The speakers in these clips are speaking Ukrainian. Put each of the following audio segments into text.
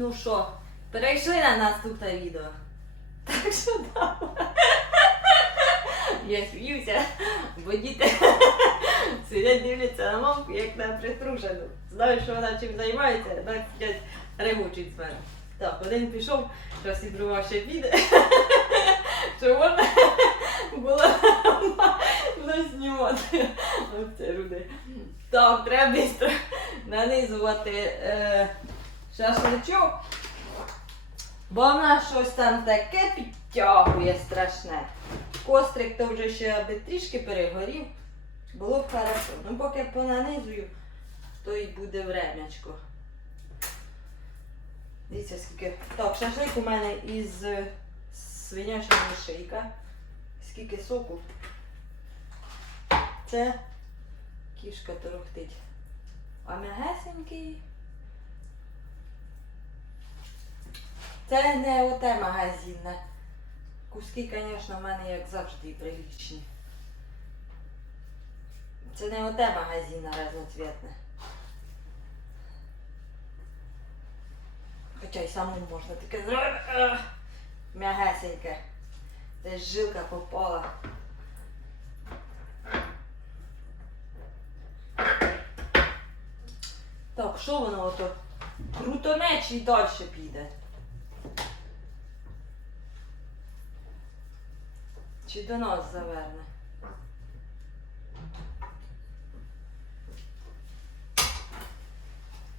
Ну що, перейшли на наступне відео. Так що давай. Я сміюся, бо діти сидять дивляться на мамку, як на притрушену. Знають, що вона чим займається, так сидять регочуть з мене. Так, один пішов, зараз зібрував ще піде, що можна було заснімати. Оце люди. Так, треба швидко нанизувати е, шашличок. Бо вона щось там таке підтягує страшне. Кострик то вже ще аби трішки перегорів. Було б хорошо. Ну поки понанизую, то й буде времячко. Дивіться, скільки. Так, шашлик у мене із свинячого шийка. Скільки соку. Це кішка торохтить. А м'ягесенький. Це не оте магазинне. Куски, звісно, в мене як завжди прилічні. Це не оте магазинне разноцвітне. Хоча й самому можна таке зробити. Ах, М'ягесеньке. Десь жилка попала. Так, що воно ото? Крутоне чи далі піде? Чи до нас заверне?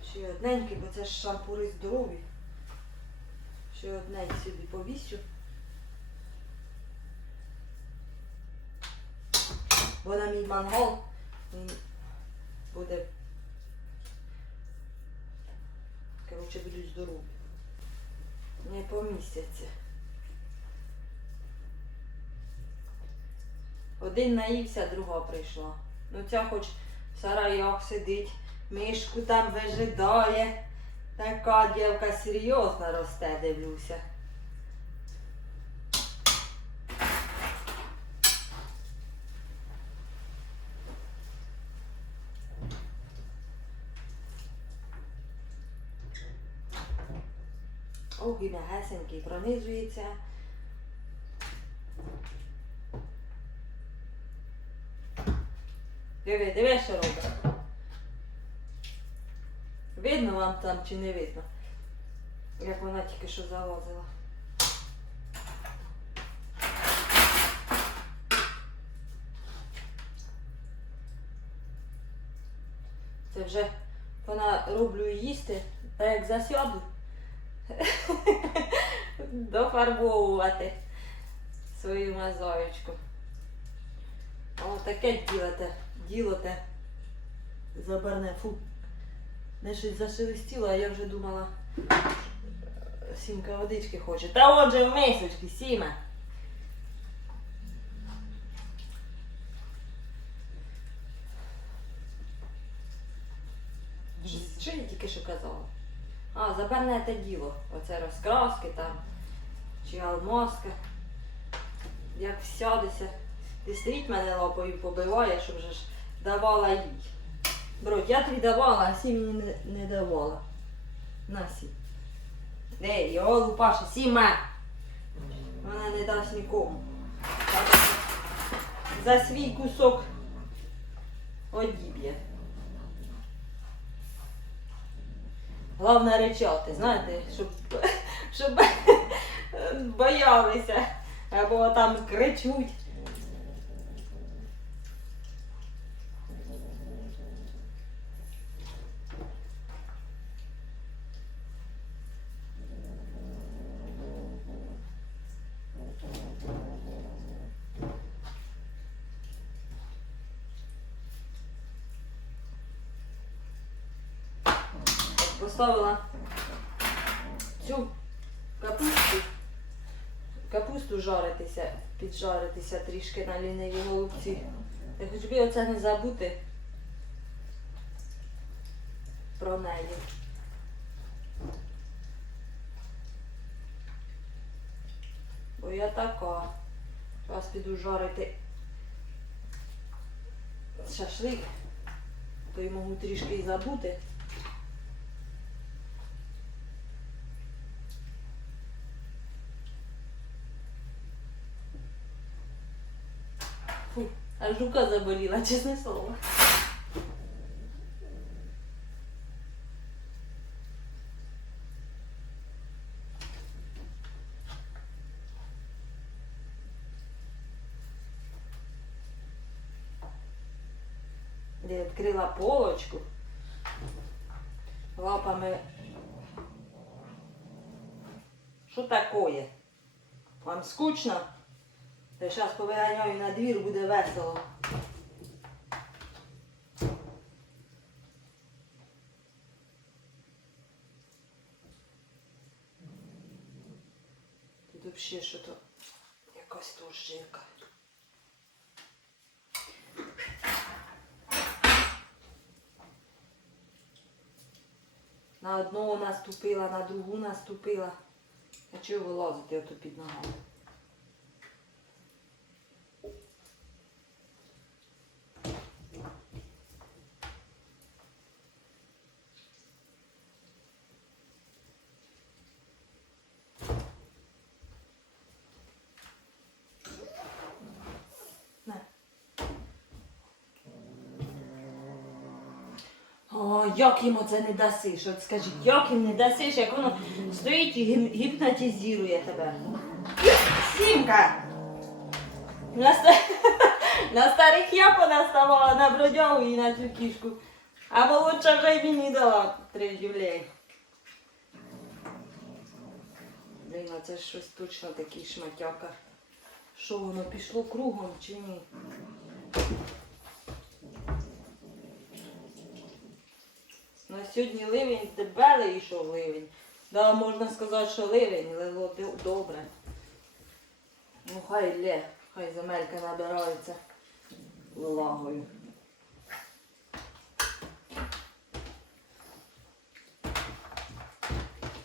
Ще одненький, бо це ж шампури здорові. Ще одненький сюди повісю. Бо на мій мангал він буде. Коротше, будуть здорові. Не помістяться. Один наївся, друга прийшла. Ну ця хоч в сараях сидить, мишку там вижидає. Така дівка серйозно росте, дивлюся. Ох, і пронизується. Диви, диви, що робить. Видно вам там чи не видно? Як вона тільки що залазила. Це вже вона роблю їсти, та як засяду дофарбовувати свою мозаєчку. О, таке ділоте, ділоте. Забарне, фу. Не щось зашелестіло, а я вже думала, сімка водички хоче. Та отже в мисочки, сіма. Що я тільки що казала? А, забарне те діло. Оце розкраски там, чи алмазка. Як всядеся. Ти стоїть мене лапою побиває, щоб вже ж давала їй. Бродь, я тобі давала, а сі мені не, не давала. На сі. Ей, його лупаша, сіма! Вона не дасть нікому. Так За свій кусок одіб'є. Головне речати, знаєте, щоб, щоб боялися. Або там кричуть. Поставила цю капусту, капусту жаритися, піджаритися трішки на ліниві голубці. Я хоч би оце не забути про неї. Бо я така. Зараз піду жарити шашлик, то й можу трішки і забути. А жука заболіла, чесне слово. Я відкрила полочку. Лапами. Що такое? Вам скучно? Зараз повиганяю на двір, буде весело. Тут взагалі що то якась тут. На одного наступила, на другу наступила. А чого вилазити ото під ногами? На. О, як їм оце не дасиш? От скажіть, як їм не дасиш, як воно стоїть і гіп- гіпнотизує тебе. Сімка! На, ста... на старих я понаставала на бродягу і на цю кішку. А молодша вже й мені дала три юлей. Блін, а це щось точно такий шматяка. Що воно пішло кругом чи ні? На сьогодні ливень дебелий йшов ливень. Да, можна сказати, що ливень, лило добре. Ну хай лє, хай земелька набирається влагою.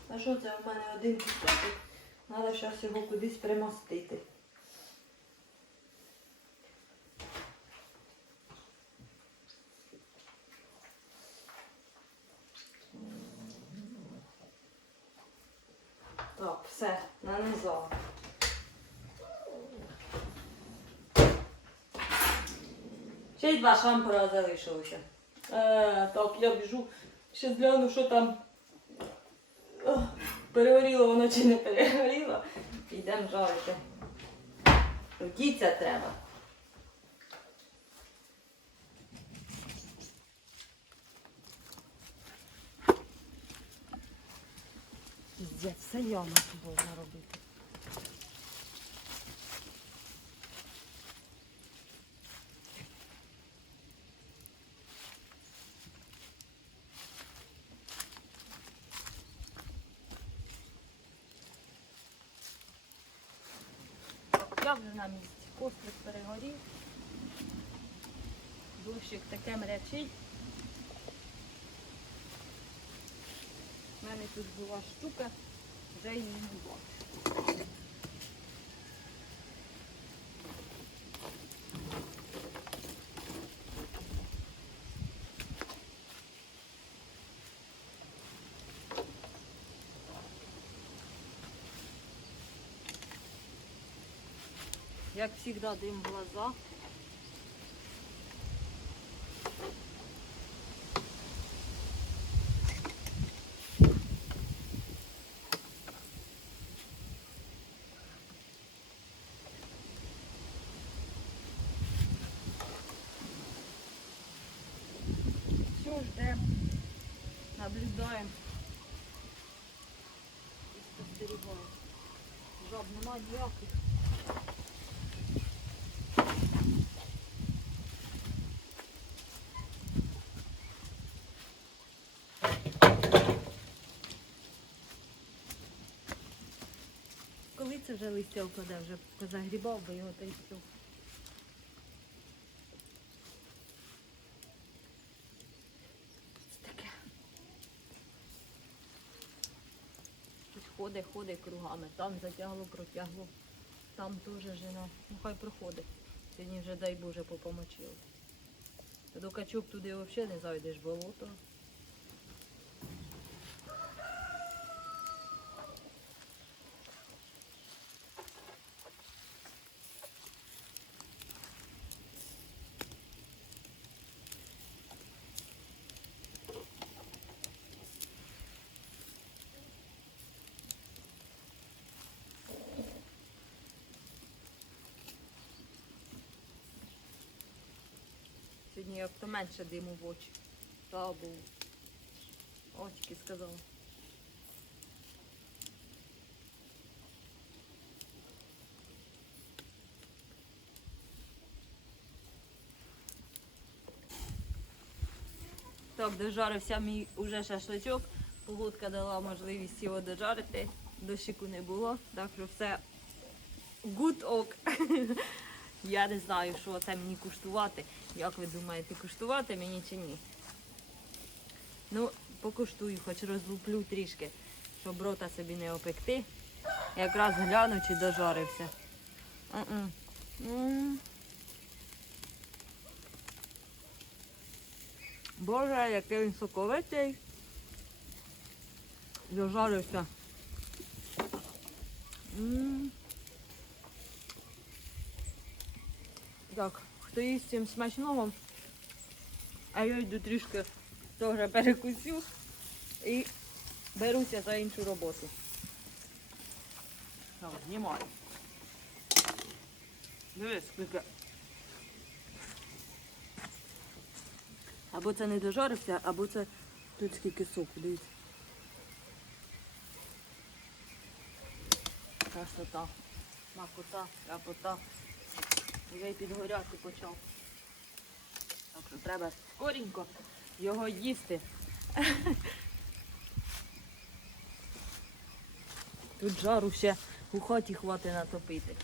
А що це в мене один кусочок? Треба зараз його кудись примостити. Так, все, нанизала. Ще й два шампура залишилося. Е, так, я біжу, ще згляну, що там перегоріло воно чи не перегоріло. Йдемо жарити. Вдіться треба. Піздець, все яма тут можна робити. Я вже на місці. Кострик перегорів. Дощик таке мрячить. У мене тут була штука, вже її не було. Як завжди, дим в глаза. Все, ждем, наблюдаем і спостерігаємо. Жаб нема ніяких. Коли це вже листя впаде, вже позагрібав би його та й все. Ходить, ходить кругами. Там затягло, протягло. Там теж жена. Ну хай проходить. Сьогодні вже дай Боже попомочило. До качок туди взагалі не зайдеш болото. сьогодні як то менше диму в очі. Слава Богу. Очки сказала. Так, дожарився мій уже шашличок. Погодка дала можливість його дожарити. Дощику не було, так що все good ок. Я не знаю, що це мені куштувати. Як ви думаєте, куштувати мені чи ні? Ну, покуштую, хоч розлуплю трішки, щоб рота собі не опекти. Якраз гляну, чи дожарився. М. Боже, який він соковитий. Дожарився. М. Так, хто їсть цим смачного, а я йду трішки теж перекусю і беруся за іншу роботу. Так, знімаю. Дивись, скільки. Або це не дожарився, або це тут скільки соку, дивіться. Красота, макота, ляпота. Вже й підгоряти почав. Так що треба скоренько його їсти. Тут жару ще у хаті хватить натопити.